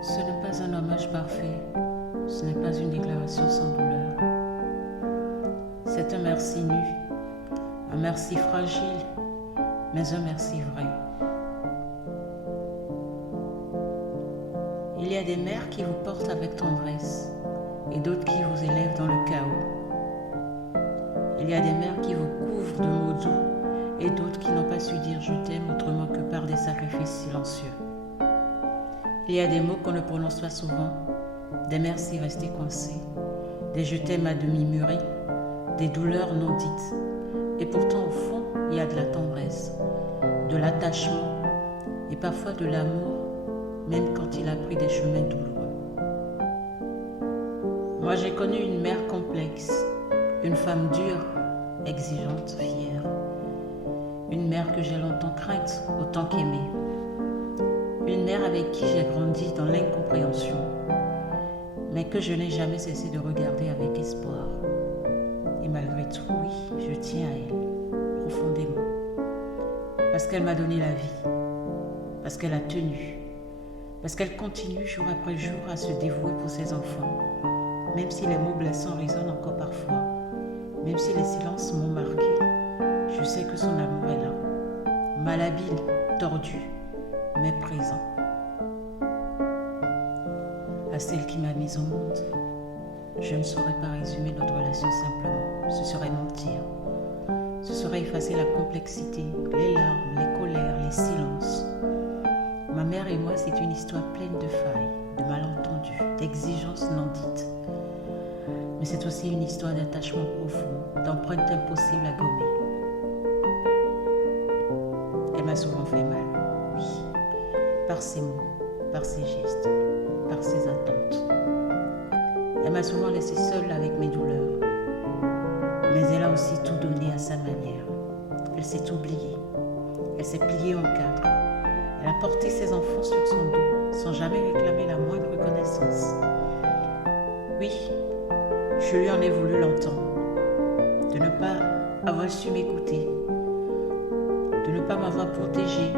Ce n'est pas un hommage parfait, ce n'est pas une déclaration sans douleur. C'est un merci nu, un merci fragile, mais un merci vrai. Il y a des mères qui vous portent avec tendresse et d'autres qui vous élèvent dans le chaos. Il y a des mères qui vous couvrent de mots doux et d'autres qui n'ont pas su dire je t'aime autrement que par des sacrifices silencieux. Il y a des mots qu'on ne prononce pas souvent, des merci restés coincés, des je t'aime à demi mûris, des douleurs non dites. Et pourtant au fond, il y a de la tendresse, de l'attachement et parfois de l'amour, même quand il a pris des chemins douloureux. Moi j'ai connu une mère complexe, une femme dure, exigeante, fière. Une mère que j'ai longtemps crainte autant qu'aimée. Une mère avec qui j'ai grandi dans l'incompréhension, mais que je n'ai jamais cessé de regarder avec espoir. Et malgré tout, oui, je tiens à elle, profondément. Parce qu'elle m'a donné la vie, parce qu'elle a tenu, parce qu'elle continue jour après jour à se dévouer pour ses enfants, même si les mots blessants résonnent encore parfois, même si les silences m'ont marqué, je sais que son amour est là, malhabile, tordu, mais présent. À celle qui m'a mise au monde, je ne saurais pas résumer notre relation simplement. Ce serait mentir. Ce serait effacer la complexité, les larmes, les colères, les silences. Ma mère et moi, c'est une histoire pleine de failles, de malentendus, d'exigences non dites. Mais c'est aussi une histoire d'attachement profond, d'empreintes impossibles à gommer. Elle m'a souvent fait mal, oui, par ses mots, par ses gestes, par ses attentes. Elle m'a souvent laissée seule avec mes douleurs, mais elle a aussi tout donné à sa manière. Elle s'est oubliée, elle s'est pliée en quatre, elle a porté ses enfants sur son dos, sans jamais réclamer la moindre reconnaissance. Oui, je lui en ai voulu longtemps, de ne pas avoir su m'écouter, de ne pas m'avoir protégée,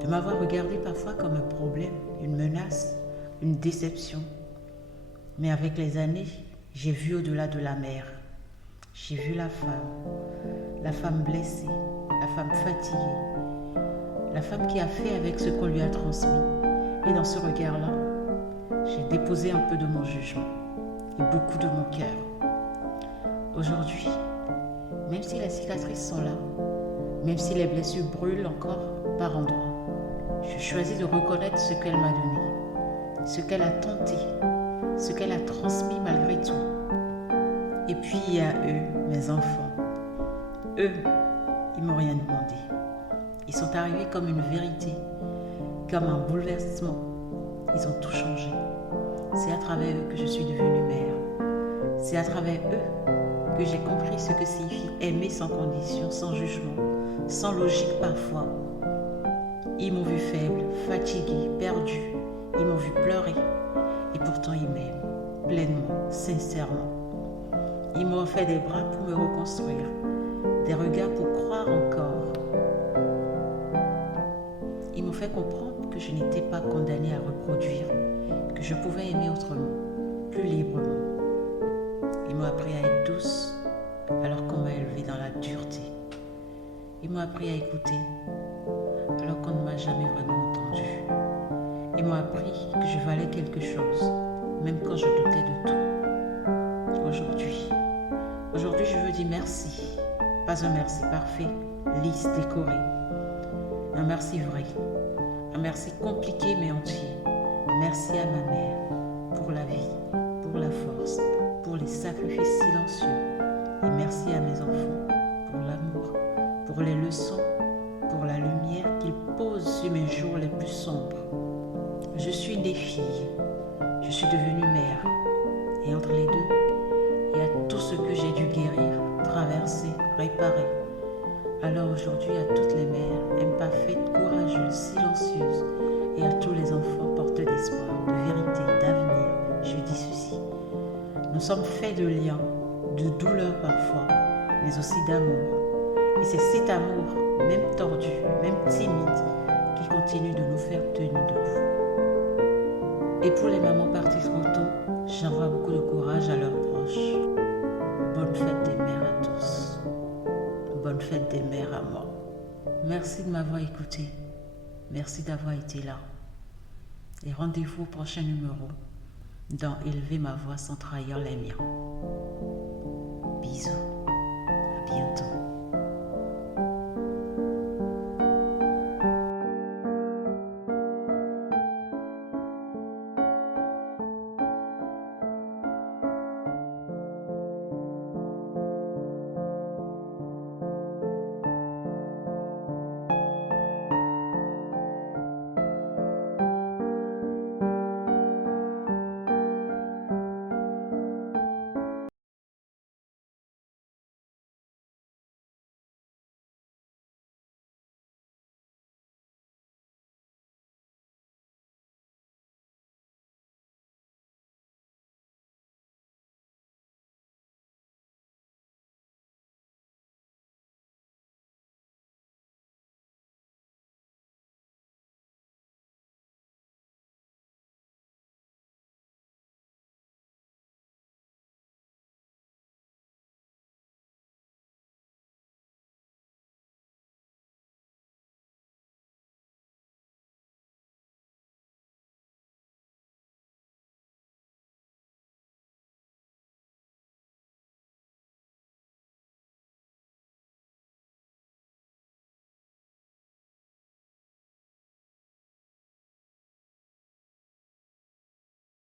de m'avoir regardé parfois comme un problème, une menace, une déception. Mais avec les années, j'ai vu au-delà de la mère. J'ai vu la femme blessée, la femme fatiguée, la femme qui a fait avec ce qu'on lui a transmis. Et dans ce regard-là, j'ai déposé un peu de mon jugement et beaucoup de mon cœur. Aujourd'hui, même si les cicatrices sont là, même si les blessures brûlent encore par endroits, je choisis de reconnaître ce qu'elle m'a donné, ce qu'elle a tenté, ce qu'elle a transmis malgré tout. Et puis il y a eux, mes enfants. Eux, ils m'ont rien demandé. Ils sont arrivés comme une vérité, comme un bouleversement. Ils ont tout changé. C'est à travers eux que je suis devenue mère. C'est à travers eux que j'ai compris ce que signifie aimer sans condition, sans jugement, sans logique parfois. Ils m'ont vu faible, fatiguée, perdue. Ils m'ont vu pleurer. Et pourtant ils m'aiment, pleinement, sincèrement. Ils m'ont offert des bras pour me reconstruire, des regards pour croire encore. Ils m'ont fait comprendre que je n'étais pas condamnée à reproduire, que je pouvais aimer autrement, plus librement. Ils m'ont appris à être douce alors qu'on m'a élevée dans la dureté. Ils m'ont appris à écouter alors qu'on ne m'a jamais vraiment entendue. Ils m'ont appris que je valais quelque chose, même quand je doutais de tout. Aujourd'hui, je veux dire merci. Pas un merci parfait, lisse, décoré. Un merci vrai. Un merci compliqué mais entier. Merci à ma mère pour la vie, pour la force, pour les sacrifices silencieux. Et merci à mes enfants pour l'amour, pour les leçons, pour la lumière qu'ils posent sur mes jours les plus sombres. Je suis née fille, je suis devenue mère. Et entre les deux, il y a tout ce que j'ai dû guérir, traverser, réparer. Alors aujourd'hui, à toutes les mères, imparfaites, courageuses, silencieuses, et à tous les enfants porteurs d'espoir, de vérité, d'avenir, je dis ceci. Nous sommes faits de liens, de douleurs parfois, mais aussi d'amour. Et c'est cet amour, même tordu, même timide, qui continue de nous faire tenir debout. Et pour les mamans parties trop tôt, j'envoie beaucoup de courage à leurs proches. Bonne fête des mères à tous. Bonne fête des mères à moi. Merci de m'avoir écouté. Merci d'avoir été là. Et rendez-vous au prochain numéro dans Élever ma voix sans trahir les miens.